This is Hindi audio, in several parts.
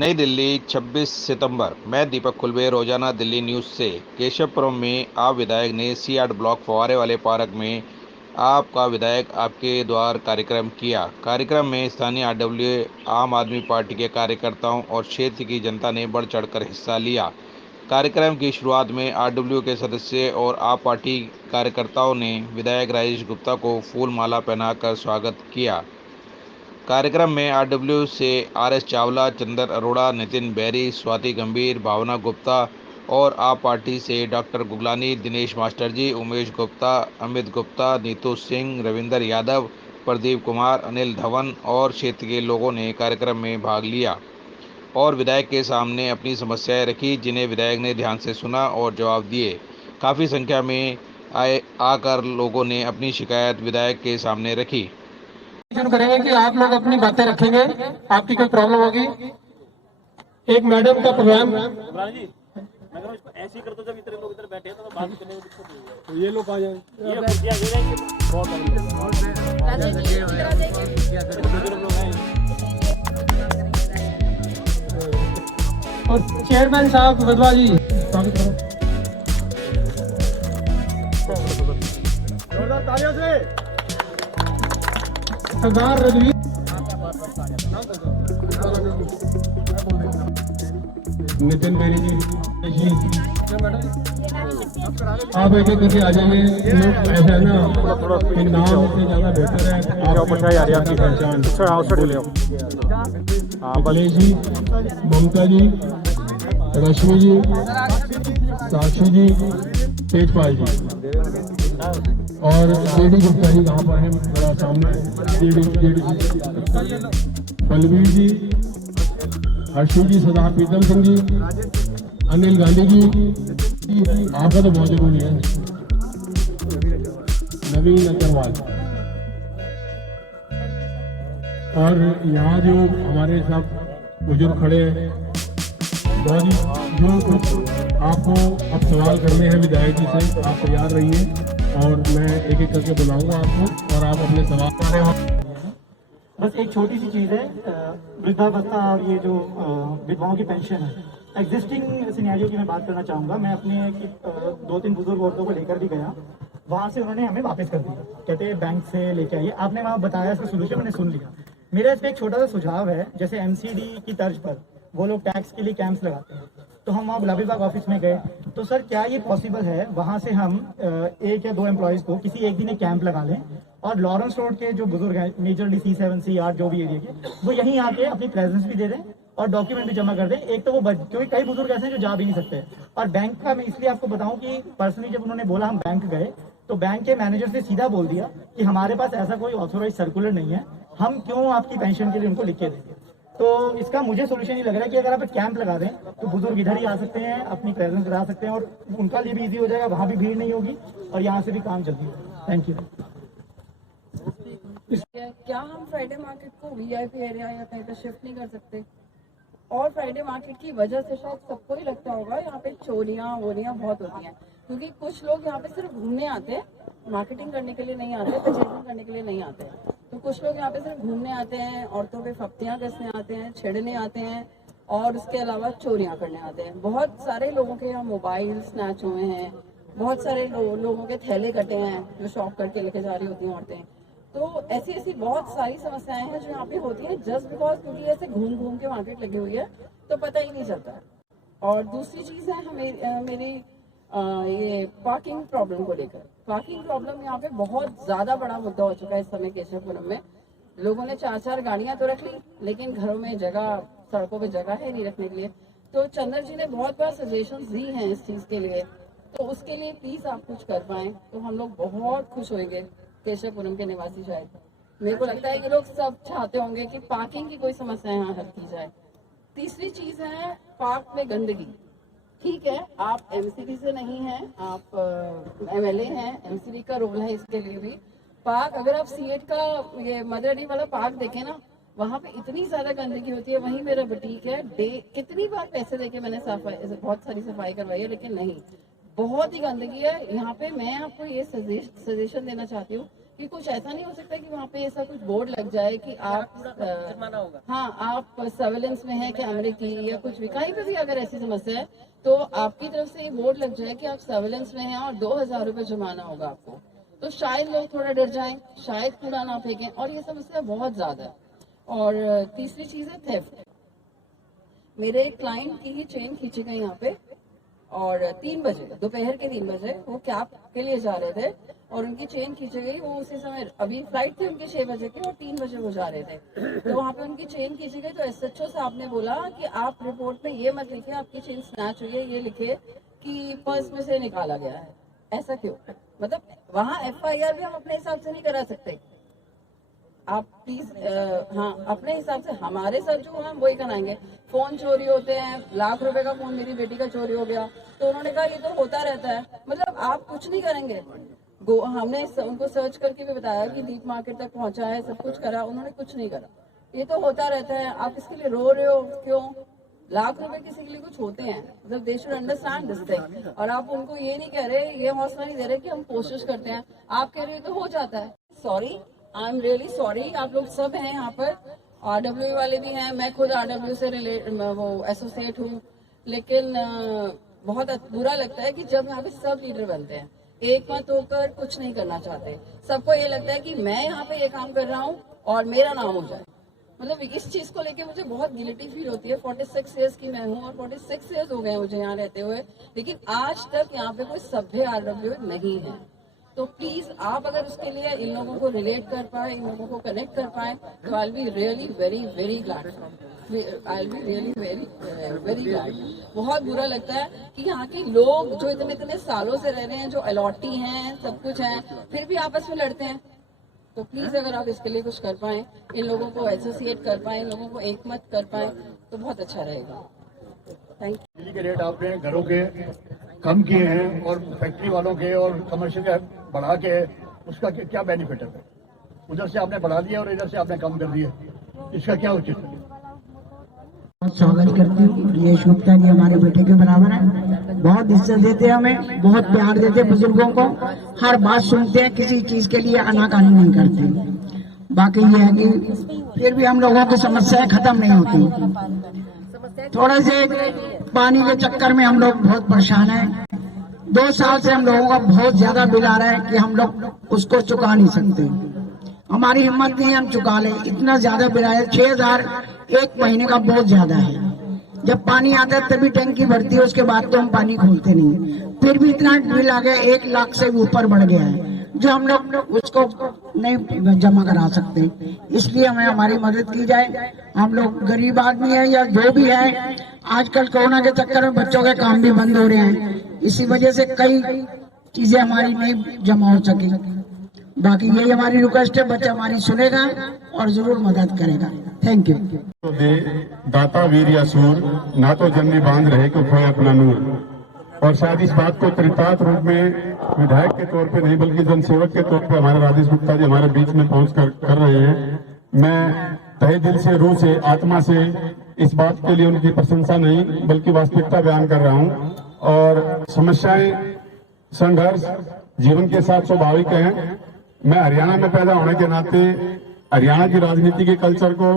नई दिल्ली 26 सितंबर। मैं दीपक कुलबे, रोजाना दिल्ली न्यूज़ से। केशवपुरम में आप विधायक ने C8 ब्लॉक फव्वारे वाले पार्क में आपका विधायक आपके द्वार कार्यक्रम किया। कार्यक्रम में स्थानीय RW आम आदमी पार्टी के कार्यकर्ताओं और क्षेत्र की जनता ने बढ़ चढ़कर हिस्सा लिया। कार्यक्रम की शुरुआत में RW के सदस्य और आप पार्टी कार्यकर्ताओं ने विधायक राजेश गुप्ता को फूल माला पहनाकर स्वागत किया। कार्यक्रम में RW से RS चावला, चंदर अरोड़ा, नितिन बैरी, स्वाति गंभीर, भावना गुप्ता और आप पार्टी से डॉक्टर गुगलानी, दिनेश मास्टर जी, उमेश गुप्ता, अमित गुप्ता, नीतू सिंह, रविंदर यादव, प्रदीप कुमार, अनिल धवन और क्षेत्र के लोगों ने कार्यक्रम में भाग लिया और विधायक के सामने अपनी समस्याएं रखी, जिन्हें विधायक ने ध्यान से सुना और जवाब दिए। काफ़ी संख्या में आकर लोगों ने अपनी शिकायत विधायक के सामने रखी। शुरू करेंगे कि आप लोग अपनी बातें रखेंगे। आपकी कोई प्रॉब्लम होगी, एक मैडम का प्रोग्राम जी, मैं इसको ऐसे ही कर दो, जब इतने लोग इधर बैठे हैं तो बात करने में दिक्कत नहीं है। तो ये लोग आ जाए। ये कुर्सियां दे देंगे, बहुत लोग हैं। और चेयरमैन साहब वधवा जी स्वागत करो। तालियों से सरदार रघुवीर नितिन बेरी जी, आप एक एक करके आ जाइए। ऐसा है ना कि नाम से ज्यादा बेहतर है आपकी पहचान। अखिलेश जी, ममता जी, रश्मि जी, साक्षी जी, तेजपाल जी और जेडी गुप्ता जी कहाँ पर है? मेरा सामने जेडी बलवीर जी, हर्षी जी, सरदार प्रीतम सिंह जी, अनिल गांधी जी, आपका तो बहुत जरूरी है, नवीन अग्रवाल। और यहाँ जो हमारे सब बुजुर्ग खड़े हैं, बहुत ही जो कुछ आपको अब सवाल करने हैं विधायक जी से, आप तैयार रहिए और मैं एक एक करके बुलाऊंगा आपको और आप अपने सवाल कर रहे हो। बस एक छोटी सी चीज़ है, वृद्धा भत्ता और ये जो विधवाओं की पेंशन है, एग्जिस्टिंग सिनेरियो की मैं बात करना चाहूँगा। मैं अपने 2-3 बुजुर्ग औरतों को लेकर भी गया, वहाँ से उन्होंने हमें वापस कर दिया, कहते हैं बैंक से लेके आइए। आपने वहाँ बताया इसका सोल्यूशन, मैंने सुन लिया। मेरा इस पर एक छोटा सा सुझाव है, जैसे MCD की तर्ज पर वो लोग टैक्स के लिए कैंप्स लगाते हैं, तो हम वहाँ गुलाबी बाग ऑफिस में गए, तो सर क्या ये पॉसिबल है वहाँ से हम 1 या 2 एम्प्लॉयज़ को किसी एक दिन एक कैंप लगा लें और लॉरेंस रोड के जो बुजुर्ग हैं, मेजरली C7 C8 जो भी एरिया के, वो यहीं आके अपनी प्रेजेंस भी दे दें और डॉक्यूमेंट भी जमा कर दें। एक तो वो क्योंकि कई बुजुर्ग ऐसे हैं जो जा भी नहीं सकते। और बैंक का मैं इसलिए आपको बताऊं कि पर्सनली जब उन्होंने बोला हम बैंक गए, तो बैंक के मैनेजर से सीधा बोल दिया कि हमारे पास ऐसा कोई ऑथोराइज सर्कुलर नहीं है, हम क्यों आपकी पेंशन के लिए उनको लिख के देंगे। तो इसका मुझे सोल्यूशन ये लग रहा है कि अगर आप एक कैंप लगा दें तो बुजुर्ग इधर ही आ सकते हैं, अपनी प्रेजेंस बता सकते हैं और उनका लिए भी इजी हो जाएगा, वहाँ भी भीड़ नहीं होगी और यहाँ से भी काम जल्दी होगा। Thank you. क्या हम फ्राइडे मार्केट को VIP एरिया या कहीं पर शिफ्ट नहीं कर सकते? और फ्राइडे मार्केट की वजह से शायद सबको ही लगता होगा यहाँ पे चोरियाँ वोरियाँ बहुत होती हैं, क्योंकि कुछ लोग यहाँ पे सिर्फ घूमने आते हैं, मार्केटिंग करने के लिए नहीं आते, परचेजिंग करने के लिए नहीं आते हैं। तो कुछ लोग यहाँ पे सिर्फ घूमने आते हैं, औरतों पे फप्तियाँ कसने आते हैं, छेड़ने आते हैं और उसके अलावा चोरियाँ करने आते हैं। बहुत सारे लोगों के यहाँ मोबाइल स्नैच हुए हैं, बहुत सारे लोगों के थैले कटे हैं जो शॉप करके लेके जा रही होती हैं औरतें। तो ऐसी ऐसी बहुत सारी समस्याएं हैं जो यहाँ पे होती हैं जस्ट बिकॉज क्योंकि ऐसे घूम घूम के मार्केट लगी हुई है तो पता ही नहीं चलता है। और दूसरी चीज़ है मेरी ये पार्किंग प्रॉब्लम को लेकर। पार्किंग प्रॉब्लम यहाँ पे बहुत ज़्यादा बड़ा मुद्दा हो चुका है इस समय केशवपुरम में। लोगों ने 4-4 गाड़ियाँ तो रख ली, लेकिन घरों में जगह, सड़कों पे जगह है नहीं रखने के लिए। तो चंदर जी ने बहुत बार सजेशंस दी हैं इस चीज़ के लिए, तो उसके लिए प्लीज़ आप कुछ कर पाएँ तो हम लोग बहुत खुश होंगे। केशवपुरम के निवासी शायद, मेरे को लगता है ये लोग सब चाहते होंगे कि पार्किंग की कोई समस्या यहाँ हल की जाए। तीसरी चीज़ है पार्क में गंदगी। ठीक है, आप MCD से नहीं हैं, आप MLA हैं, MCD का रोल है इसके लिए भी। पार्क अगर आप C8 का ये मदरडी वाला पार्क देखें ना, वहाँ पे इतनी ज्यादा गंदगी होती है। वहीं मेरा बुटीक है, कितनी बार पैसे देके मैंने बहुत सारी सफाई करवाई है, लेकिन नहीं, बहुत ही गंदगी है यहाँ पे। मैं आपको ये सजेशन देना चाहती हूँ कि कुछ ऐसा नहीं हो सकता कि वहाँ पे ऐसा कुछ बोर्ड लग जाए कि आप जुर्माना होगा। हाँ, आप सर्वेलेंस में है कैमरे की या कुछ भी, कहीं पे भी अगर ऐसी समस्या है तो आपकी तरफ से ये बोर्ड लग जाए कि आप सर्वेलेंस में हैं और 2000 रुपये जुर्माना होगा आपको, तो शायद लोग थोड़ा डर जाएं, शायद कूड़ा ना फेंकें, और ये समस्या बहुत ज्यादा है। और तीसरी चीज है थेफ्ट। मेरे क्लाइंट की ही चेन खींची गई यहाँ पे, और 3 बजे, दोपहर के 3 बजे वो कैब के लिए जा रहे थे और उनकी चेन खींची गई। वो उसी समय, अभी फ्लाइट थी उनकी 6 बजे की और 3 बजे वो जा रहे थे, तो वहाँ पे उनकी चेन खींची गई। तो एसएचओ साहब ने बोला कि आप रिपोर्ट में ये मत लिखिए आपकी चेन स्नैच हुई है, ये लिखिए कि पर्स में से निकाला गया है। ऐसा क्यों? मतलब वहाँ FIR भी हम अपने हिसाब से नहीं करा सकते। आप प्लीज हाँ, अपने हिसाब से, हमारे साथ जो हम वही कराएंगे। फोन चोरी होते हैं, लाख रुपए का फोन मेरी बेटी का चोरी हो गया, तो उन्होंने कहा ये तो होता रहता है। मतलब आप कुछ नहीं करेंगे। हमने उनको सर्च करके भी बताया कि डीप मार्केट तक पहुंचा है, सब कुछ करा, उन्होंने कुछ नहीं करा। ये तो होता रहता है, आप इसके लिए रो रहे हो क्यों? लाख रुपए किसी के लिए कुछ होते हैं, मतलब they should understand this thing. और आप उनको ये नहीं कह रहे, ये हौसला नहीं दे रहे कि हम कोशिश करते हैं। आप कह रहे हो तो हो जाता है। Sorry, I am really sorry. आप लोग सब हैं यहाँ पर, RW वाले भी हैं, मैं खुद RW से एसोसिएट हूँ, लेकिन बहुत बुरा लगता है कि जब यहाँ पे सब लीडर बनते हैं, एक मत होकर कुछ नहीं करना चाहते। सबको ये लगता है कि मैं यहाँ पे ये काम कर रहा हूँ और मेरा नाम हो जाए। मतलब इस चीज को लेके मुझे बहुत गिल्टी फील होती है। 46 ईयर्स की मैं हूँ और 46 ईयर्स हो गए मुझे यहाँ रहते हुए, लेकिन आज तक यहाँ पे कोई सभ्य RW नहीं है। तो प्लीज आप अगर उसके लिए इन लोगों को रिलेट कर पाए, इन लोगों को कनेक्ट कर पाए, तो I will be really very very glad. I will be really very very glad. बहुत बुरा लगता है कि यहाँ के लोग जो इतने इतने सालों से रह रहे हैं, जो अलॉटी हैं, सब कुछ है, फिर भी आपस में लड़ते हैं। तो प्लीज अगर आप इसके लिए कुछ कर पाए, इन लोगों को एसोसिएट कर पाए, इन लोगों को एकमत कर पाए, तो बहुत अच्छा रहेगा। Thank you. बिजली के रेट आपने घरों के कम किए हैं और फैक्ट्री वालों के और कमर्शियल के बढ़ा के, उसका क्या बेनिफिट है? उधर से आपने बढ़ा दिया और इधर से आपने कम कर दिया, इसका क्या उचित है? बहुत स्वागत करती हूँ। यश गुप्ता जी हमारे बेटे के बराबर है, बहुत इज्जत देते हैं हमें, बहुत प्यार देते हैं बुजुर्गों को, हर बात सुनते हैं, किसी चीज के लिए आनाकानी नहीं करते। बाकी ये है कि फिर भी हम लोगों की समस्याएं खत्म नहीं होती। थोड़े से पानी के चक्कर में हम लोग बहुत परेशान हैं। 2 साल से हम लोगों का बहुत ज्यादा बिल आ रहा है कि हम लोग उसको चुका नहीं सकते। हमारी हिम्मत नहीं है हम चुका ले, इतना ज्यादा बिल आया। 6000 एक महीने का बहुत ज्यादा है। जब पानी आता है तभी टंकी भरती है, उसके बाद तो हम पानी खोलते नहीं। फिर भी इतना बिल आ गया, 1 लाख से ऊपर बढ़ गया है, जो हम लोग उसको नहीं जमा करा सकते। इसलिए हमें हमारी मदद की जाए। हम लोग गरीब आदमी है या जो भी है, आजकल कोरोना के चक्कर में बच्चों के काम भी बंद हो रहे हैं, इसी वजह से कई चीजें हमारी नहीं जमा हो सकी। बाकी यही हमारी रिक्वेस्ट है, बच्चा हमारी सुनेगा और जरूर मदद करेगा। Thank you. तो दे दाता वीर या सूर, ना तो जन्मे बांध रहे को खोए अपना नूर। और शायद इस बात को चरितार्थ रूप में विधायक के तौर पे नहीं बल्कि जनसेवक के तौर पे हमारे राजेश गुप्ता जी हमारे बीच में पहुंच कर रहे हैं। मैं तहे दिल से, रूह से, आत्मा से इस बात के लिए उनकी प्रशंसा नहीं बल्कि वास्तविकता बयान कर रहा हूं। और समस्याएं, संघर्ष जीवन के साथ स्वाभाविक हैं। मैं हरियाणा में पैदा होने के नाते हरियाणा की राजनीति के कल्चर को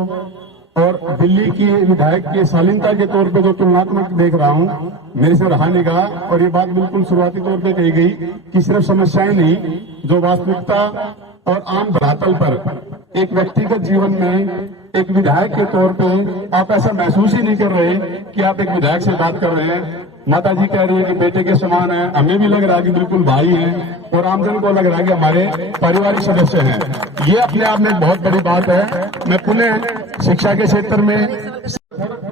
और दिल्ली की विधायक की शालीनता के तौर पे जो तुलनात्मक देख रहा हूं, मेरे से रहा नहीं गया। और ये बात बिल्कुल शुरुआती तौर पे कही गई कि सिर्फ समस्याएं नहीं, जो वास्तविकता और आम धरातल पर एक व्यक्तिगत जीवन में एक विधायक के तौर पे आप ऐसा महसूस ही नहीं कर रहे कि आप एक विधायक से बात कर रहे हैं। माता जी कह रही है कि बेटे के समान है, हमें भी लग रहा है कि बिल्कुल भाई हैं, और आमजन को लग रहा है कि हमारे पारिवारिक सदस्य हैं। ये अपने आप में एक बहुत बड़ी बात है। मैं पुनः शिक्षा के क्षेत्र में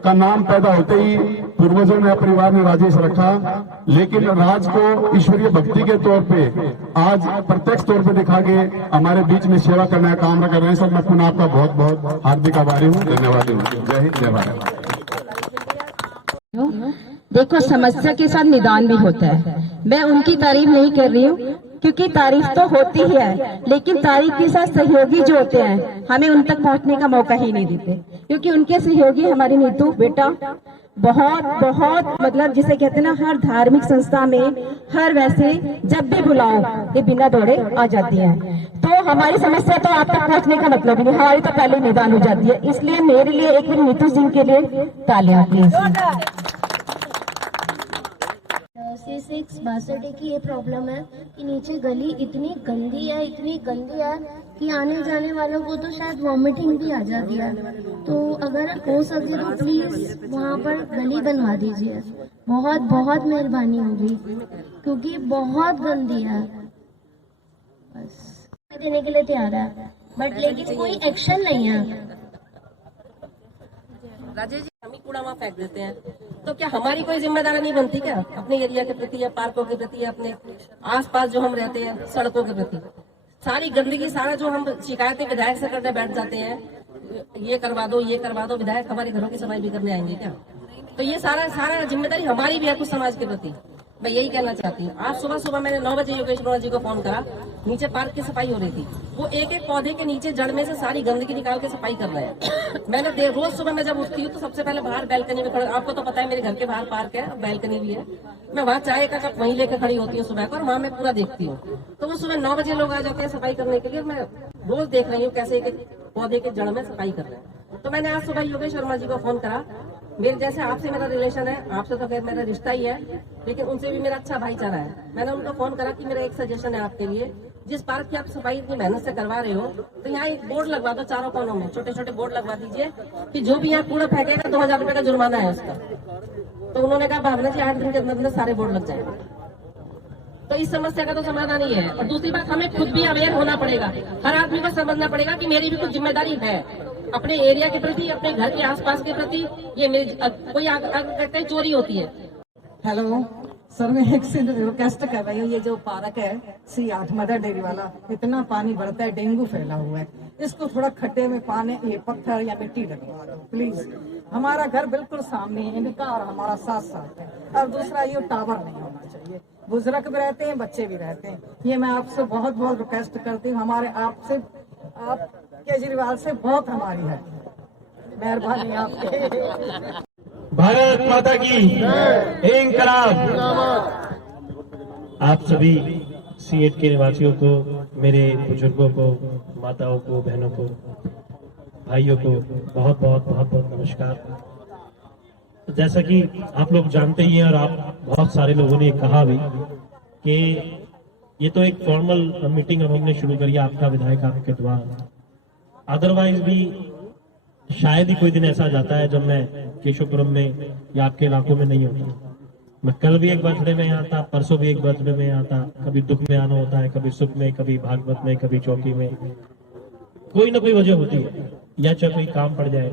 का नाम पैदा होते ही पूर्वजों ने, परिवार ने राजेश रखा, लेकिन राज को ईश्वरीय भक्ति के तौर पे आज प्रत्यक्ष तौर पे दिखा के हमारे बीच में सेवा करने का काम कर रहे हैं। सर, मैं पुनः आपका बहुत बहुत हार्दिक आभारी हूँ। धन्यवाद। जय हिंद, जय भारत। देखो, समस्या के साथ निदान भी होता है। मैं उनकी तारीफ नहीं कर रही हूँ, क्योंकि तारीफ तो होती ही है, लेकिन तारीफ के साथ सहयोगी जो होते हैं हमें उन तक पहुंचने का मौका ही नहीं देते, क्योंकि उनके सहयोगी हमारी नीतू बेटा बहुत बहुत मतलब जिसे कहते हैं ना, हर धार्मिक संस्था में हर वैसे जब भी बुलाओ ये बिना दौड़े आ जाती है। तो हमारी समस्या तो आप तक पहुंचने का मतलब ही नहीं, हमारी तो पहले मैदान हो जाती है। इसलिए मेरे लिए एक दिन नीतू सिंह के लिए तालियां प्लीज। C6 62 की ये प्रॉब्लम है कि नीचे गली इतनी गंदी है कि आने जाने वालों को तो शायद वॉमिटिंग भी आ जाती है। तो अगर हो सके तो प्लीज वहाँ पर गली बनवा दीजिए, बहुत बहुत मेहरबानी होगी, क्योंकि बहुत गंदी है। बस देने के लिए तैयार है, बट लेकिन कोई एक्शन नहीं है। राजेश जी, हम ही कूड़ा वहाँ फेंक देते हैं, तो क्या हमारी कोई जिम्मेदारी नहीं बनती क्या अपने एरिया के प्रति या पार्कों के प्रति या अपने आसपास जो हम रहते हैं सड़कों के प्रति? सारी गंदगी, सारा जो हम शिकायतें विधायक से करने बैठ जाते हैं, ये करवा दो विधायक हमारे घरों की सफाई भी करने आएंगे क्या? तो ये सारा जिम्मेदारी हमारी भी है कुछ समाज के प्रति। मैं यही कहना चाहती हूँ। आज सुबह मैंने 9 बजे योगेश वर्मा जी को फोन करा, नीचे पार्क की सफाई हो रही थी, वो एक एक पौधे के नीचे जड़ में से सारी गंदगी निकाल के सफाई कर रहे हैं। मैंने रोज सुबह मैं जब उठती हूँ तो सबसे पहले बाहर बैल्कनी में खड़े, आपको तो पता है मेरे घर के बाहर पार्क है, बैल्कनी भी है, मैं वहाँ चाय का कप वहीं लेकर खड़ी होती हूँ सुबह को, और वहाँ मैं पूरा देखती हूँ। तो वो सुबह 9 बजे लोग आ जाते हैं सफाई करने के लिए, मैं रोज देख रही हूँ कैसे एक पौधे के जड़ में सफाई कर रहे हैं। तो मैंने आज सुबह योगेश वर्मा जी को फोन करा, मेरे जैसे आपसे मेरा रिलेशन है, आपसे तो खैर मेरा रिश्ता ही है, लेकिन उनसे भी मेरा अच्छा भाईचारा है। मैंने उनको फोन करा कि मेरा एक सजेशन है आपके लिए, जिस पार्क की आप सफाई इतनी मेहनत से करवा रहे हो, तो यहाँ एक बोर्ड लगवा दो, चारों कोनों में छोटे छोटे बोर्ड लगवा दीजिए कि जो भी यहाँ कूड़ा फेंकेगा 2000 रुपए का जुर्माना है उसका। तो उन्होंने कहा भावना जी 8 दिन के अंदर सारे बोर्ड लग जाएंगे। तो इस समस्या का तो समाधान ही है। और दूसरी बात, हमें खुद भी अवेयर होना पड़ेगा, हर आदमी को समझना पड़ेगा कि मेरी भी कुछ जिम्मेदारी है अपने एरिया के प्रति, अपने घर के आसपास के प्रति। ये मेरी कोई कहते हैं चोरी होती है। हेलो सर, मैं एक से रिक्वेस्ट कर रही हूँ, ये जो पार्क है C8 मदर डेयरी वाला, इतना पानी बढ़ता है, डेंगू फैला हुआ है, इसको थोड़ा खड्डे में पानी, ये पत्थर या मिट्टी लगवा दो प्लीज। हमारा घर बिल्कुल सामने है इनका और हमारा साथ साथ है। और दूसरा, ये टावर नहीं होना चाहिए, बुजुर्ग भी रहते हैं, बच्चे भी रहते हैं। ये मैं आपसे बहुत बहुत रिक्वेस्ट करती हूँ, हमारे आपसे, आप केजरीवाल से बहुत हमारी है, मेहरबानी आपके। भारत माता की इंकलाब। आप सभी C8 के निवासियों को, मेरे बुजुर्गों को, माताओं को, बहनों को, भाइयों को बहुत बहुत नमस्कार। जैसा कि आप लोग जानते ही हैं और आप बहुत सारे लोगों ने कहा भी कि ये तो एक फॉर्मल मीटिंग अब हमने शुरू करी आपका विधायक आपके द्वारा। अदरवाइज भी शायद ही कोई दिन ऐसा जाता है जब मैं केशवपुरम में या आपके इलाकों में नहीं होता। मैं कल भी एक बर्थडे में यहाँ था, परसों भी एक बर्थडे में यहाँ था। कभी दुख में आना होता है, कभी सुख में, कभी भागवत में, कभी चौकी में, कोई ना कोई वजह होती है, या चाहे कोई काम पड़ जाए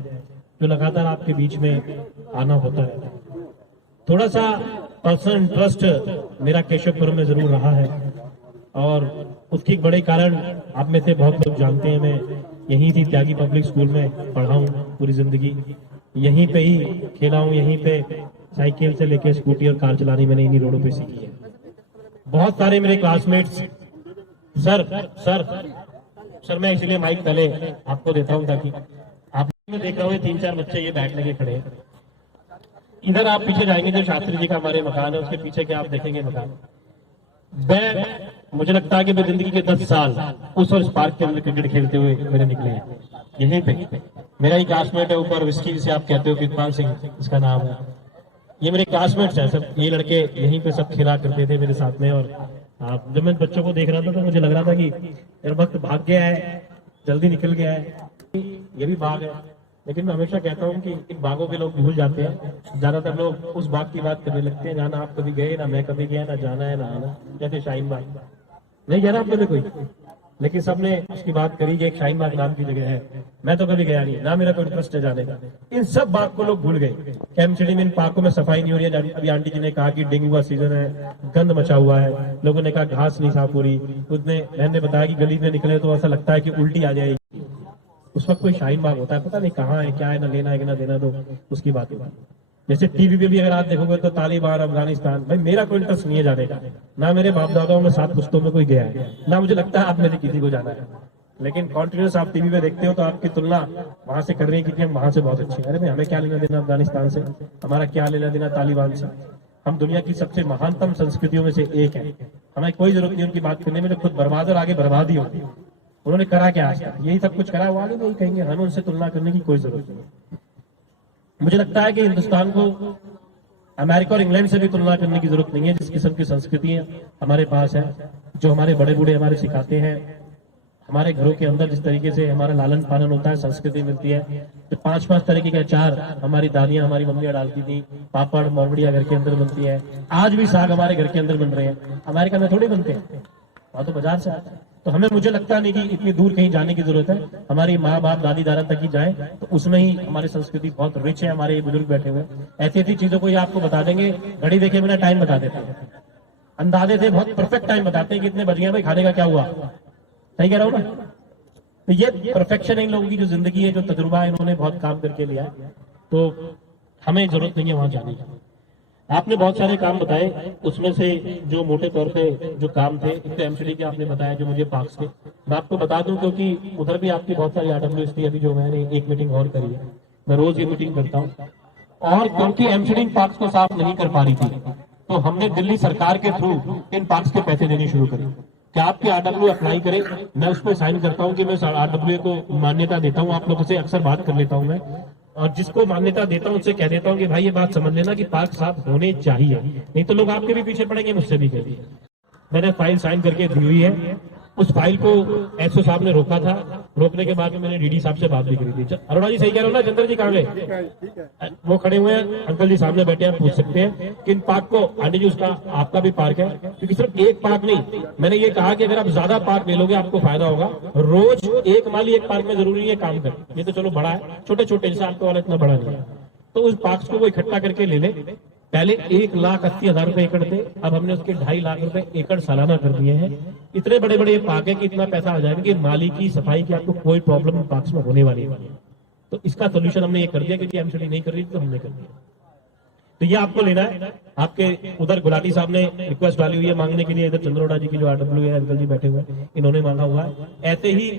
जो लगातार आपके बीच में आना होता है। थोड़ा सा पर्सनल इंटरेस्ट मेरा केशवपुरम में जरूर रहा है, और उसकी एक बड़े कारण आप में से बहुत लोग जानते हैं। मैं यहीं थी त्यागी पब्लिक स्कूल में पढ़ा हूँ पूरी जिंदगी, यहीं पे ही खेला हूँ, यहीं पे साइकिल से लेके स्कूटी और कार चलानी मैंने इन्हीं रोडों पे सीखी है। बहुत सारे मेरे क्लासमेट्स, सर मैं इसलिए माइक पहले आपको देता हूँ ताकि आप में देख रहा हूँ 3-4 बच्चे ये बैठ लगे खड़े हैं। इधर आप पीछे जाएंगे जो शास्त्री जी का हमारे मकान है, उसके पीछे के आप देखेंगे मकान। मुझे लगता है कि मैं जिंदगी के 10 साल उस और इस पार्क के अंदर क्रिकेट खेलते हुए मेरे निकले हैं। यहीं पे मेरा एक क्लासमेट है ऊपर, विस्की जिसे आप कहते हो, कृपाल सिंह इसका नाम है। ये मेरे क्लासमेट्स हैं सब, ये लड़के यहीं पे सब खेला करते थे मेरे साथ में। और जब मैं बच्चों को देख रहा था तो मुझे लग रहा था कि यार वक्त भाग गया है, जल्दी निकल गया है। ये भी भाग है, लेकिन मैं हमेशा कहता हूँ कि इन बागों के लोग भूल जाते हैं। ज्यादातर लोग उस बाग की बात करने लगते हैं जहाँ ना आप कभी गए, ना मैं कभी गया, ना जाना है ना आना। जैसे शाहीन बाग नहीं गया ना आप कभी कोई, लेकिन सबने उसकी बात करी कि एक शाहीन बाग नाम की जगह है। मैं तो कभी गया नहीं, ना मेरा कोई इंटरेस्ट है जाने का। इन सब बाग को लोग भूल गए। कैंप सिटी में इन पार्कों में सफाई नहीं हो रही है। अभी आंटी जी ने कहा कि डेंगू का सीजन है, गंद मचा हुआ है। लोगों ने कहा घास नहीं साफ हो रही। उसने बहन ने बताया कि गली में निकले तो ऐसा लगता है कि उल्टी आ जाएगी। उस वक्त कोई शाहीन बाग होता है, पता नहीं कहाँ है, क्या है, ना लेना है कि ना देना, तो उसकी बात होती है। जैसे टीवी पे भी अगर आप देखोगे तो तालिबान, अफगानिस्तान, भाई मेरा कोई इंटरेस्ट नहीं है जाने का, ना मेरे बाप दादाओं में 7 पुश्तों में कोई गया है, ना मुझे लगता है आप में से किसी को जाना है। लेकिन कॉन्टिन्यूस आप टीवी पे देखते हो तो आपकी तुलना वहां से कर रही है क्योंकि हम वहां से बहुत अच्छे हैं। अरे भाई हमें क्या लेना देना अफगानिस्तान से, हमारा क्या लेना देना तालिबान से। हम दुनिया की सबसे महानतम संस्कृतियों में से एक है, हमें कोई जरूरत नहीं उनकी बात करने में, जो खुद बर्बाद और आगे बर्बाद ही होती है। उन्होंने करा क्या आज तक, यही सब कुछ करा, वो आगे नहीं कहेंगे, हमें उनसे तुलना करने की कोई जरूरत नहीं। मुझे लगता है कि हिंदुस्तान को अमेरिका और इंग्लैंड से भी तुलना करने की जरूरत नहीं है। जिस किस्म की संस्कृति हमारे पास है, जो हमारे बड़े बूढ़े हमारे सिखाते हैं, हमारे घरों के अंदर जिस तरीके से हमारा लालन पालन होता है, संस्कृति मिलती है, तो 5-5 तरीके के अचार हमारी दादियां, हमारी मम्मियां डालती थी, पापड़ मोरबड़िया घर के अंदर बनती है, आज भी साग हमारे घर के अंदर बन रहे हैं। अमेरिका में थोड़ी बनते हैं, वहां तो बाजार से आते हैं। तो हमें, मुझे लगता नहीं कि इतनी दूर कहीं जाने की जरूरत है। हमारी माँ बाप दादी दादा तक ही जाए तो उसमें ही हमारी संस्कृति बहुत रिच है। हमारे ये बुजुर्ग बैठे हुए ऐसी ऐसी चीजों को ये आपको बता देंगे, घड़ी देखे बिना टाइम बता देते हैं, अंदाजे से बहुत परफेक्ट टाइम बताते हैं कि इतने बज गए भाई, खाने का क्या हुआ। सही कह रहा हूँ ना? तो ये परफेक्शन इन लोगों की जो जिंदगी है, जो तजुर्बा है, इन्होंने बहुत काम करके लिया है, तो हमें जरूरत नहीं है वहां जाने की। आपने बहुत सारे काम बताए, उसमें से जो मोटे तौर पे जो काम थे, एक तो एमसीडी के आपने बताया जो मुझे पार्क्स के, मैं आपको बता दूं क्योंकि उधर भी आपकी बहुत सारी आरडब्ल्यूएस थी, अभी जो मैंने एक मीटिंग और करी है, मैं रोज ये मीटिंग करता हूँ, और क्योंकि एमसीडी पार्क्स को साफ नहीं कर पा रही थी तो हमने दिल्ली सरकार के थ्रू इन पार्क्स के पैसे देने शुरू करे कि आपके आरडब्ल्यू अप्लाई करें, मैं उस पर साइन करता हूँ कि मैं आरडब्ल्यू को मान्यता देता हूँ। आप लोगों से अक्सर बात कर लेता हूँ मैं, और जिसको मान्यता देता हूँ उससे कह देता हूँ कि भाई ये बात समझ लेना कि पार्क साफ होने चाहिए, नहीं तो लोग आपके भी पीछे पड़ेंगे, मुझसे भी कह दिए। मैंने फाइल साइन करके दी हुई है। उस फाइल को एसओ साहब ने रोका था, रोकने के बाद में मैंने डीडी साहब से बात भी करी थी। अरोड़ा जी सही कह रहे हो ना? चंद्र जी कहाँ गए? वो खड़े हुए हैं, अंकल जी सामने बैठे हैं, पूछ सकते हैं कि इन पार्क को, आंटी जी उसका आपका भी पार्क है, क्योंकि सिर्फ एक पार्क नहीं, मैंने ये कहा कि अगर आप ज्यादा पार्क ले लोगे आपको फायदा होगा। रोज एक माली एक पार्क में जरूरी है काम कर, ये तो चलो बड़ा है, छोटे छोटे जैसे आपको वाला इतना बड़ा नहीं है, तो उस पार्क को वो इकट्ठा करके ले ले। पहले 1,80,000 रुपए एकड़ थे, अब हमने उसके 2.5 लाख रुपए एकड़ सालाना कर दिए हैं। इतने बड़े बड़े पार्क है कि इतना पैसा आ जाएगा कि माली की सफाई की आपको कोई प्रॉब्लम पार्क में होने वाली है। तो इसका सोल्यूशन हमने ये कर दिया, क्योंकि एमसीडी नहीं कर रही थी तो हमने कर दिया। तो ये आपको लेना है। आपके उधर गुलाटी साहब ने रिक्वेस्ट डाली हुई है मांगने के लिए, इधर चंद्रोड़ा जी की जो आरडब्ल्यू है, अंकल जी बैठे हुए हैं, इन्होंने मांगा हुआ है। ऐसे ही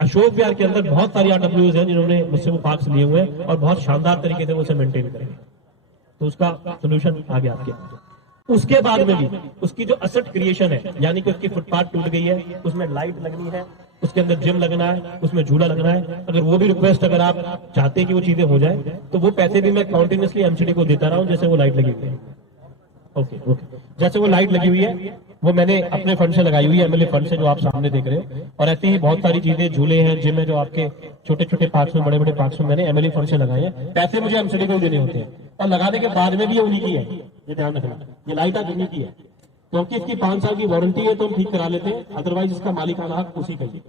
अशोक विहार के अंदर बहुत सारी आरडब्ल्यूज हैं जिन्होंने मुझसे वो पार्क्स लिए हुए हैं और बहुत शानदार तरीके से उसे मेंटेन करेंगे, तो उसका सोल्यूशन आ गया आपके पास। उसके बाद में भी उसकी जो असेट क्रिएशन है, यानी कि उसकी फुटपाथ टूट गई है, उसमें लाइट लगनी है, उसके अंदर जिम लगना है, उसमें झूला लगना है, अगर वो भी रिक्वेस्ट अगर आप चाहते हैं कि वो चीजें हो जाए तो वो पैसे भी मैं कंटिन्यूअसली एमसीडी को देता रहा हूं, जैसे वो लाइट लगी हुई है। ओके, जैसे वो लाइट लगी हुई है वो मैंने अपने फंड से लगाई हुई है, एमएलए फंड से, जो आप सामने देख रहे हो। और ऐसी ही बहुत सारी चीजें, झूले हैं, जिम है, जो आपके छोटे छोटे पार्क्स में, बड़े बड़े पार्क्स में मैंने एमएलए फंड से लगाए हैं। पैसे मुझे एमसीडी को देने होते हैं, और लगाने के बाद में भी ये उन्हीं की है, ये ध्यान रखना। ये लाइट आज उन्हीं की है, क्योंकि इसकी 5 साल की वारंटी है तो हम ठीक करा लेते हैं, अदरवाइज इसका मालिकाना हक उसी का ही,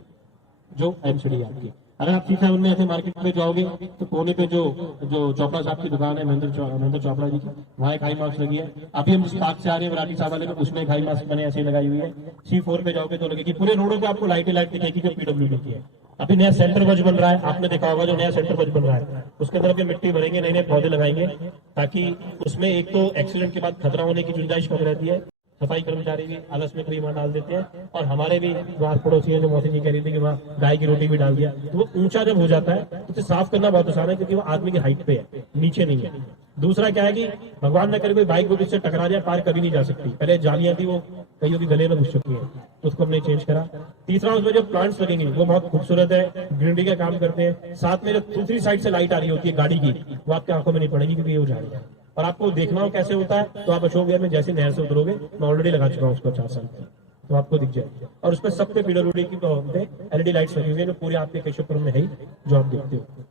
जो एमसीडी है आपकी। अगर आप 6-7 में ऐसे मार्केट में जाओगे तो कोने पे जो चोपड़ा साहब की दुकान है, महेंद्र चोपड़ा जी की, वहाँ एक हाई मास्क लगी है। अभी हम जिस पार्क से आ रहे हैं विराटी साहब वाले में, उसमें एक हाई मास्क मैंने ऐसे लगाई हुई है। C4 पे जाओगे तो लगेगी, पूरे रोडों पे आपको लाइट दिखेगी जो पीडब्ल्यूडी की है। अभी नया सेंटर बज बन रहा है, आपने देखा होगा जो नया सेंटर बज बन रहा है, उसके अंदर अभी मिट्टी भरेंगे, नए नए पौधे लगाएंगे, ताकि उसमें एक तो एक्सीडेंट के बाद खतरा होने की गुंजाइश कम रहती है। सफाई कर्मचारी भी आलस में कोई वहां डाल देते हैं, और हमारे भी जो पड़ोसी है, जो मौसी जी कह रही थी कि वहाँ गाय की रोटी भी डाल दिया, तो वो ऊंचा जब हो जाता है तो उसे साफ करना बहुत आसान है, क्योंकि वो आदमी की हाइट पे है, नीचे नहीं है। दूसरा क्या है कि भगवान न करे कोई बाइक को इससे टकरा जाए, पार कभी नहीं जा सकती। पहले जालियां थी, वो कईयों की गले में घुस चुकी है, तो उसको हमने चेंज करा। तीसरा, उसमें जो प्लांट्स लगेंगे वो बहुत खूबसूरत है, ग्रीनरी का काम करते हैं। साथ में जो दूसरी साइड से लाइट आ रही होती है गाड़ी की, वो आपकी आंखों में नहीं पड़ेगी, क्योंकि ये हो जाएगी। और आपको देखना हो कैसे होता है तो आप अशोक विहार में जैसे नहर से उतरोगे, मैं ऑलरेडी लगा चुका हूँ उसको 4 साल की, तो आपको दिख जाएगी। और उसमें सबके पीडब्ल्यूडी की एलईडी लाइट्स लगी हुई है, जो पूरे आपके केशवपुरम में है, जो आप देखते हो।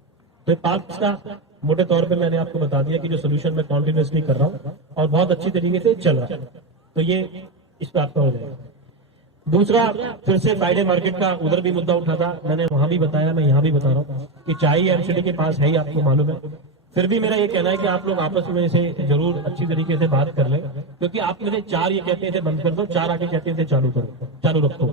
तो पार्क्स का मोटे तौर पर मैंने आपको बता दिया कि जो सोल्यूशन मैं कॉन्टिन्यूसली कर रहा हूँ और बहुत अच्छी तरीके से चल रहा है, तो ये इस पर आपका हो जाएगा। दूसरा, फिर से फ्राइडे मार्केट का उधर भी मुद्दा उठा था, मैंने वहां भी बताया, मैं यहाँ भी बता रहा हूँ कि चाय एमसीडी के पास है ही, आपको मालूम है। फिर भी मेरा ये कहना है कि आप लोग आपस में से जरूर अच्छी तरीके से बात कर लें, क्योंकि आप मेरे 4 ये कहते थे बंद कर दो, 4 आगे कहते थे चालू करो, चालू रखो।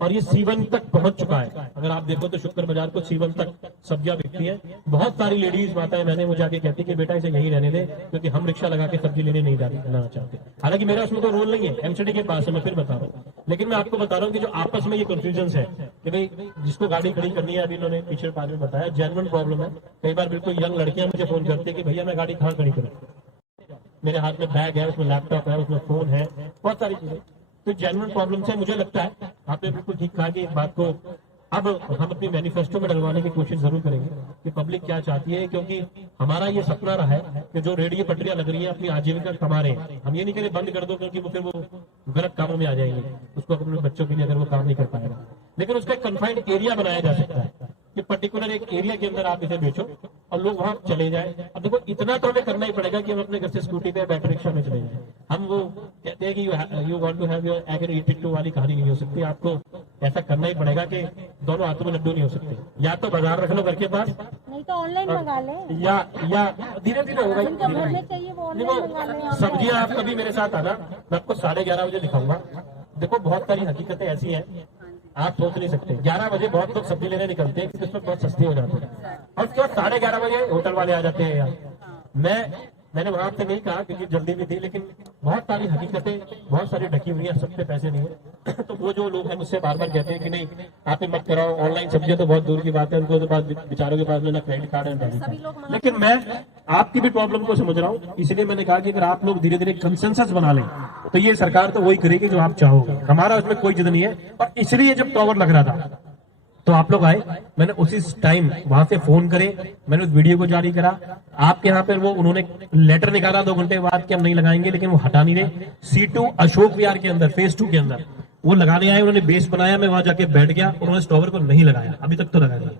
और ये C1 तक पहुंच चुका है। अगर आप देखो तो शुक्र बाजार को C1 तक सब्जियां बिकती है। बहुत सारी लेडीज माताएं मैंने मुझे आके कहती कि बेटा इसे यहीं रहने दे, क्योंकि हम रिक्शा लगा के सब्जी लेने नहीं जाना चाहते। हालांकि मेरा उसमें कोई रोल नहीं है, एमसीडी के पास है, मैं फिर बता रहा हूँ। लेकिन मैं आपको बता रहा हूँ कि जो आपस में ये कंफ्यूजन है कि भाई जिसको गाड़ी खड़ी करनी है, अभी इन्होंने पीछे बाद में बताया, जेन्युइन प्रॉब्लम है। कई बार बिल्कुल यंग लड़कियां मुझे फोन करती है कि भैया मैं गाड़ी कहाँ खड़ी करूँ, मेरे हाथ में बैग है, उसमें लैपटॉप है, उसमें फोन है, बहुत सारी चीजें। तो जेन्युइन प्रॉब्लम से मुझे लगता है आपने बिल्कुल ठीक कहा कि एक बात को अब हम अपनी मैनिफेस्टो में डलवाने की कोशिश जरूर करेंगे कि पब्लिक क्या चाहती है, क्योंकि हमारा ये सपना रहा है कि जो रेडियो पटरियां लग रही है अपनी आजीविका कमा रहे हैं। हम ये नहीं करें बंद कर दो, क्योंकि वो फिर वो गलत कामों में आ जाएंगे, उसको अपने बच्चों के लिए अगर वो काम नहीं कर पाएगा। लेकिन उसका कन्फाइंड एरिया बनाया जा सकता है कि पर्टिकुलर एक एरिया के अंदर आप इसे बेचो और लोग वहां चले जाए। अब देखो इतना तो हमें करना ही पड़ेगा कि हम अपने घर से स्कूटी पे बैटरी रिक्शा में चले जाए। हम वो कहते हैं कि you want to have your egg and eat it too वाली कहानी नहीं हो सकती। आपको ऐसा करना ही पड़ेगा कि दोनों हाथों में लड्डू नहीं हो सकते। या तो बाजार रख लो घर के पास, नहीं तो ऑनलाइन मंगा ले, या धीरे धीरे होगा। सब्जियां आप कभी मेरे साथ आना, मैं आपको 11:30 बजे दिखाऊंगा। देखो बहुत सारी हकीकतें ऐसी हैं आप सोच नहीं सकते। 11 बजे बहुत लोग सब्जी लेने निकलते हैं क्योंकि उसमें बहुत सस्ती हो जाती है, और उसके बाद 11:30 बजे होटल वाले आ जाते हैं यार। मैंने वहां से नहीं कहा क्योंकि जल्दी भी थी, लेकिन बहुत सारी हकीकतें बहुत सारी ढकी हुई है, सब पे पैसे नहीं है। तो वो जो लोग हैं मुझसे बार बार कहते हैं कि नहीं आप ही मत कराओ, ऑनलाइन सब्जियां तो बहुत दूर की बात है, उनको तो पास बेचारों के पास में ना क्रेडिट कार्ड है। लेकिन मैं आपकी भी प्रॉब्लम को समझ रहा हूँ, इसलिए मैंने कहा कि अगर आप लोग धीरे धीरे कंसेंसस बना लें तो ये सरकार तो वही करेगी जो आप चाहोगे, हमारा उसमें कोई जिद नहीं है। और इसलिए जब टॉवर लग रहा था तो आप लोग आए, मैंने उसी टाइम वहां से फोन करे, मैंने उस वीडियो को जारी करा। आपके यहाँ पर वो उन्होंने लेटर निकाला 2 घंटे बाद कि हम नहीं लगाएंगे, लेकिन वो हटा नहीं रहे। C2 अशोक विहार के अंदर फेज 2 के अंदर वो लगाने आए, उन्होंने बेस बनाया, मैं वहां जाके बैठ गया, उन्होंने इस टॉवर को नहीं लगाया, अभी तक तो लगा नहीं।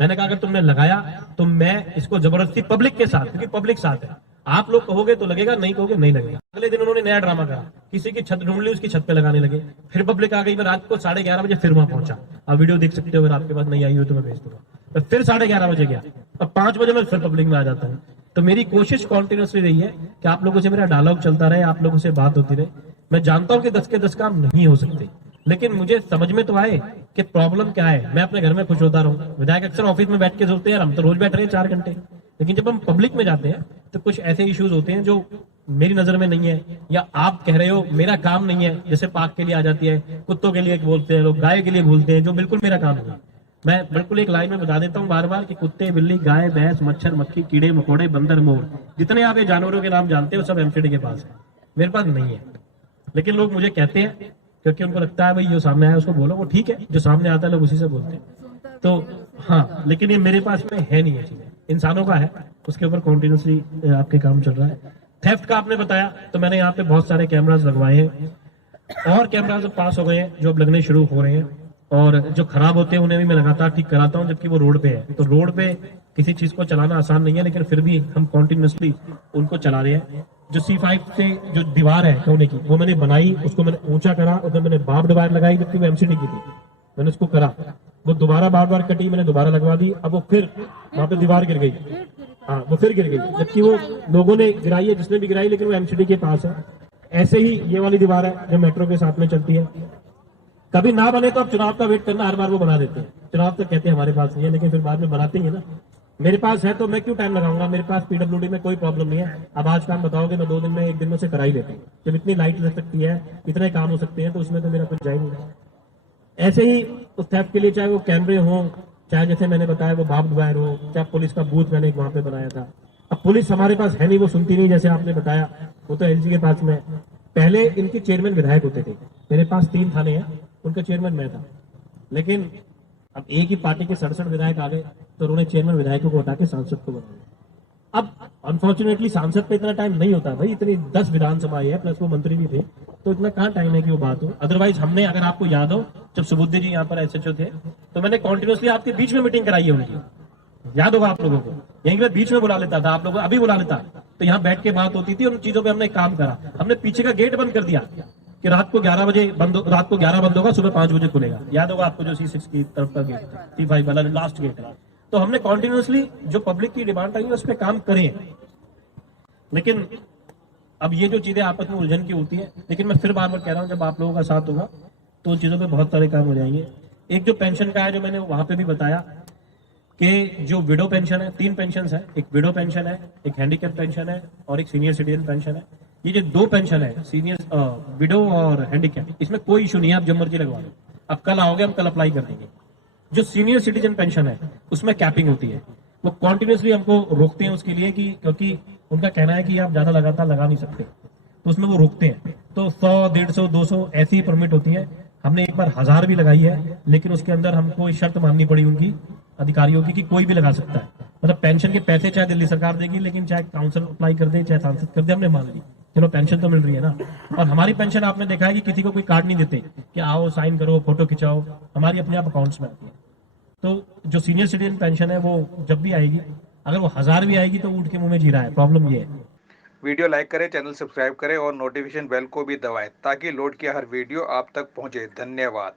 मैंने कहा अगर तुमने लगाया तो मैं इसको जबरदस्ती पब्लिक के साथ, क्योंकि पब्लिक साथ है, आप लोग कहोगे तो लगेगा, नहीं कहोगे नहीं लगेगा। अगले दिन उन्होंने नया ड्रामा करा, किसी की छत ढूंढ ली, उसकी छत पे लगाने लगे, फिर पब्लिक आ गई। मैं रात को 11:30 बजे फिर वहां पहुंचा, आप वीडियो देख सकते हो, अगर आपके पास नहीं आई हो तो मैं भेज दूंगा। तो फिर 11:30 बजे गया, अब 5 बजे मैं फिर पब्लिक में आ जाता हूँ। तो मेरी कोशिश कॉन्टिन्यूसली रही है कि आप लोगों से मेरा डायलॉग चलता रहे, आप लोगों से बात होती रहे। मैं जानता हूँ कि 10 के 10 काम नहीं हो सकते, लेकिन मुझे समझ में तो आए कि प्रॉब्लम क्या है। मैं अपने घर में खुश होता रहूं, विधायक अक्सर ऑफिस में बैठ के सोचते हैं हम तो रोज बैठ रहे हैं 4 घंटे, लेकिन जब हम पब्लिक में जाते हैं तो कुछ ऐसे इश्यूज होते हैं जो मेरी नजर में नहीं है, या आप कह रहे हो मेरा काम नहीं है। जैसे पाक के लिए आ जाती है, कुत्तों के लिए बोलते हैं लोग, गाय के लिए बोलते हैं, जो बिल्कुल मेरा काम है। मैं बिल्कुल एक लाइन में बता देता हूँ बार बार कि कुत्ते, बिल्ली, गाय, भैंस, मच्छर, मक्खी, कीड़े मकोड़े, बंदर, मोर, जितने आप ये जानवरों के नाम जानते हो सब एमसीडी के पास है, मेरे पास नहीं है। लेकिन लोग मुझे कहते हैं क्योंकि उनको लगता है भाई जो सामने आया उसको बोलो, वो ठीक है, जो सामने आता है लोग उसी से बोलते हैं। तो हाँ, लेकिन ये मेरे पास में है नहीं है, चीजें इंसानों का है, उसके ऊपर कॉन्टिन्यूसली आपके काम चल रहा है। थेफ्ट का आपने बताया, तो मैंने यहाँ पे बहुत सारे कैमरास लगवाए हैं, और कैमरास पास हो गए हैं जो अब लगने शुरू हो रहे हैं, और जो खराब होते हैं उन्हें भी मैं लगातार ठीक कराता हूँ, जबकि वो रोड पे है। तो रोड पे किसी चीज को चलाना आसान नहीं है, लेकिन फिर भी हम कॉन्टिन्यूसली उनको चला रहे हैं। जो C5 से जो दीवार है कोने की, वो मैंने बनाई, उसको मैंने ऊंचा करा, उसमें मैंने बार्ब्ड वायर लगाई, जबकि वो एमसीडी की थी, मैंने उसको करा, वो दोबारा बार्ब्ड वायर कटी, मैंने दोबारा लगवा दी, अब वो फिर वहां पे दीवार गिर गई, हाँ वो फिर गिर गई, जबकि वो लोगों ने गिराई है, जिसने भी गिराई, लेकिन वो एमसीडी के पास है। ऐसे ही ये वाली दीवार है जो मेट्रो के साथ में चलती है, कभी ना बने तो आप चुनाव का वेट करना, हर बार वो बना देते हैं। चुनाव तो कहते हैं हमारे पास नहीं है, लेकिन फिर बाद में बनाते ही है ना। मेरे पास है तो मैं क्यों टाइम लगाऊंगा, मेरे पास पीडब्ल्यूडी में कोई प्रॉब्लम नहीं है। अब आज काम बताओगे मैं 2 दिन में 1 दिन में से करा ही देता हूँ। जब इतनी लाइट लग सकती है, इतने काम हो सकते हैं, तो उसमें तो मेरा कुछ जाए नहीं। ऐसे ही उस थेफ्ट के लिए चाहे वो कैमरे हो, चाहे जैसे मैंने बताया वो बार्ब्ड वायर हो, चाहे पुलिस का बूथ मैंने वहां पे बनाया था। अब पुलिस हमारे पास है नहीं, वो सुनती नहीं, जैसे आपने बताया, वो तो एलजी के पास में। पहले इनके चेयरमैन विधायक होते थे, मेरे पास 3 थाने हैं, उनका चेयरमैन मैं था। लेकिन अब एक ही पार्टी के 67 विधायक आ गए, तो उन्होंने चेयरमैन विधायकों को हटा के सांसद को बनाया। अब अनफॉर्चुनेटली सांसद पे इतना टाइम नहीं होता भाई, इतनी 10 विधानसभा है, प्लस वो मंत्री भी थे, तो इतना कहाँ टाइम है कि वो बात हो। अदरवाइज हमने, अगर आपको याद हो, जब सुबुद्धि जी यहाँ पर SHO थे, तो मैंने कॉन्टिन्यूसली आपके बीच में मीटिंग कराई है उनकी, याद होगा आप लोगों को। यहीं पे बीच में बुला लेता था, आप लोगों अभी बुला लेता, तो यहाँ बैठ के बात होती थी, उन चीजों पे हमने काम करा। हमने पीछे का गेट बंद कर दिया कि रात को 11 बजे बंद, रात को 11 बंद होगा, सुबह 5 बजे खुलेगा। याद होगा आपको जो C6 की तरफ का गेट, C5 वाला लास्ट गेट है। तो हमने कॉन्टिन्यूसली जो पब्लिक की डिमांड आई है उस पर काम करें। लेकिन अब ये जो चीजें आपस में उलझन की होती है, लेकिन मैं फिर बार बार कह रहा हूँ, जब आप लोगों का साथ होगा तो उन चीज़ों पे बहुत सारे काम हो जाएंगे। एक जो पेंशन का है, जो मैंने वहाँ पे भी बताया कि जो विडो पेंशन है, 3 पेंशन है, एक विडो पेंशन है, एक हैंडीकैप पेंशन है और एक सीनियर सिटीजन पेंशन है। ये जो 2 पेंशन है, सीनियर विडो और हैंडीकैप, इसमें कोई इशू नहीं है, आप जब मर्जी लगवा लो। अब कल आओगे, हम कल अप्लाई कर देंगे। जो सीनियर सिटीजन पेंशन है उसमें कैपिंग होती है, वो कॉन्टिन्यूसली हमको रोकते हैं उसके लिए कि क्योंकि उनका कहना है कि आप ज्यादा लगातार लगा नहीं सकते, तो उसमें वो रोकते हैं। तो 100, 150, 200 ऐसी ही परमिट होती है। हमने एक बार 1000 भी लगाई है, लेकिन उसके अंदर हमको शर्त माननी पड़ी उनकी अधिकारियों की कि कोई भी लगा सकता है। मतलब पेंशन के पैसे चाहे दिल्ली सरकार देगी, लेकिन चाहे काउंसिल अप्लाई कर दे, चाहे सांसद कर दे, हमने मान ली, चलो पेंशन तो मिल रही है ना। और हमारी पेंशन आपने देखा है कि किसी को कोई कार्ड नहीं देते कि आओ साइन करो, फोटो खिंचाओ, हमारी अपने आप अकाउंट्स में आती है। तो जो सीनियर सिटीजन पेंशन है वो जब भी आएगी, अगर वो 1000 भी आएगी तो ऊँट के मुंह में जीरा है। प्रॉब्लम ये है। वीडियो लाइक करें, चैनल सब्सक्राइब करें और नोटिफिकेशन बेल को भी दबाएं ताकि लोड किया हर वीडियो आप तक पहुंचे। धन्यवाद।